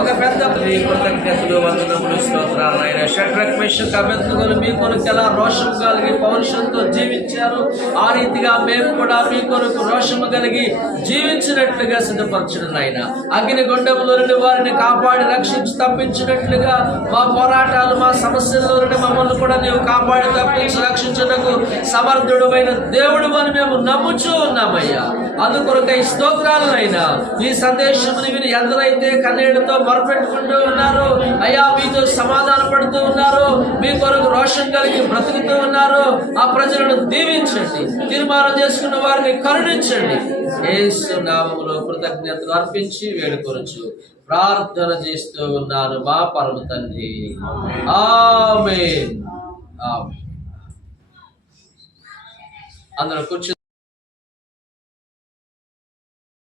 ఒక పెద్ద కృతజ్ఞతలు వందనములు స్తోత్రాలు. ఆయన షడ్రక్ మెషక్ అబేద్నెగోలు మీ కొరకు ఎలా రోషం కలిగి పౌరుషంతో జీవించారు, ఆ రీతిగా మేము కూడా మీ కొరకు రోషము కలిగి జీవించినట్లుగా సిద్ధపరచడం. ఆయన అగ్నిగుండంలో నుండి వారిని కాపాడి రక్షించి తప్పించినట్లుగా మా పోరాటాలు, మా సమస్యల్లో నుండి మమ్మల్ని కూడా నీవు కాపాడి తప్పించి రక్షించడానికి సమర్థుడమైన దేవుడు అని మేము నమ్ముచూ ఉన్నామయ్యా. అందుకొరకై స్తోత్రాలనైనా. ఈ సందేశముని విని ఎందరైతే కన్నీళ్లతో మొరపెట్టుకుంటూ ఉన్నారో, అయ్యా మీతో సమాధాన పడుతూ ఉన్నారో, మీ కొరకు రోషం కలిగి బ్రతుకుతూ ఉన్నారో, ఆ ప్రజలను దీవించండి. తీర్మానం చేసుకున్న వారిని కరుణించండి. యేసు నామములో కృతజ్ఞతలు అర్పించి వేడుకొనొచ్చు ప్రార్థన చేస్తూ ఉన్నాను మా పరమ తండ్రి. ఆమేన్. అందరూ కూర్చో.